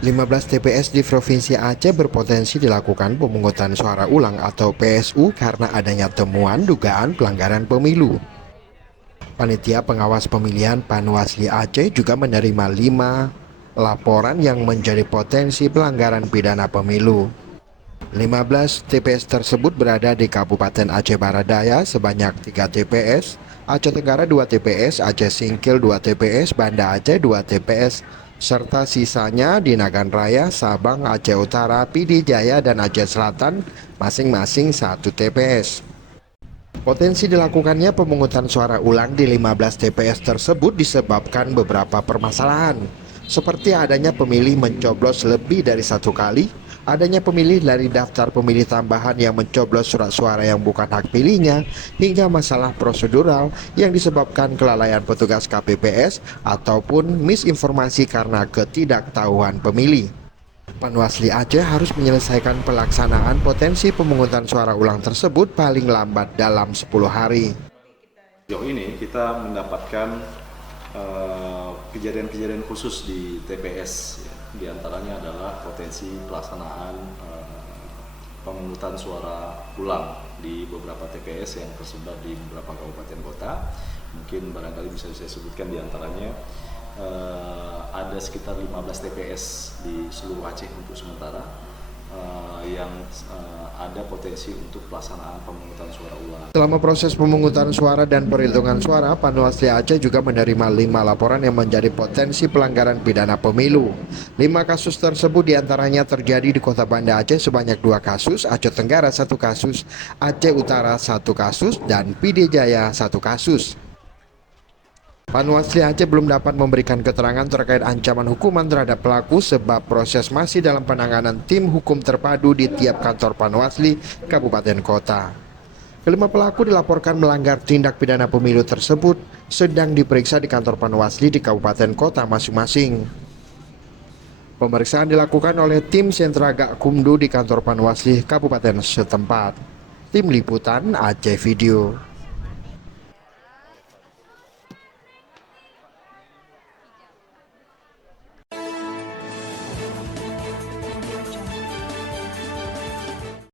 15 TPS di Provinsi Aceh berpotensi dilakukan pemungutan suara ulang atau PSU karena adanya temuan dugaan pelanggaran pemilu. Panitia Pengawas Pemilihan Panwasli Aceh juga menerima 5 laporan yang menjadi potensi pelanggaran pidana pemilu. 15 TPS tersebut berada di Kabupaten Aceh Barat Daya sebanyak 3 TPS, Aceh Tenggara 2 TPS, Aceh Singkil 2 TPS, Banda Aceh 2 TPS, serta sisanya di Nagan Raya, Sabang, Aceh Utara, Pidi Jaya, dan Aceh Selatan masing-masing 1 TPS. Potensi dilakukannya pemungutan suara ulang di 15 TPS tersebut disebabkan beberapa permasalahan, seperti adanya pemilih mencoblos lebih dari 1 kali, adanya pemilih dari daftar pemilih tambahan yang mencoblos surat suara yang bukan hak pilihnya, hingga masalah prosedural yang disebabkan kelalaian petugas KPPS ataupun misinformasi karena ketidaktahuan pemilih. Panwasli Aceh harus menyelesaikan pelaksanaan potensi pemungutan suara ulang tersebut paling lambat dalam 10 hari. Sejauh ini kita mendapatkan kejadian-kejadian khusus di TPS, ya. Di antaranya adalah potensi pelaksanaan pemungutan suara ulang di beberapa TPS yang tersebar di beberapa kabupaten kota. Mungkin barangkali bisa saya sebutkan di antaranya ada sekitar 15 TPS di seluruh Aceh untuk sementara yang ada potensi untuk pelaksanaan pemungutan suara ulang. Selama proses pemungutan suara dan perhitungan suara, Panwasli Aceh juga menerima 5 laporan yang menjadi potensi pelanggaran pidana pemilu. 5 kasus tersebut diantaranya terjadi di Kota Banda Aceh sebanyak 2 kasus, Aceh Tenggara 1 kasus, Aceh Utara 1 kasus, dan Pidi Jaya 1 kasus. Panwasli Aceh belum dapat memberikan keterangan terkait ancaman hukuman terhadap pelaku sebab proses masih dalam penanganan tim hukum terpadu di tiap kantor Panwasli Kabupaten Kota. Kelima pelaku dilaporkan melanggar tindak pidana pemilu tersebut sedang diperiksa di kantor Panwasli di Kabupaten Kota masing-masing. Pemeriksaan dilakukan oleh tim Sentra Gakumdu di kantor Panwasli Kabupaten setempat. Tim Liputan Aceh Video.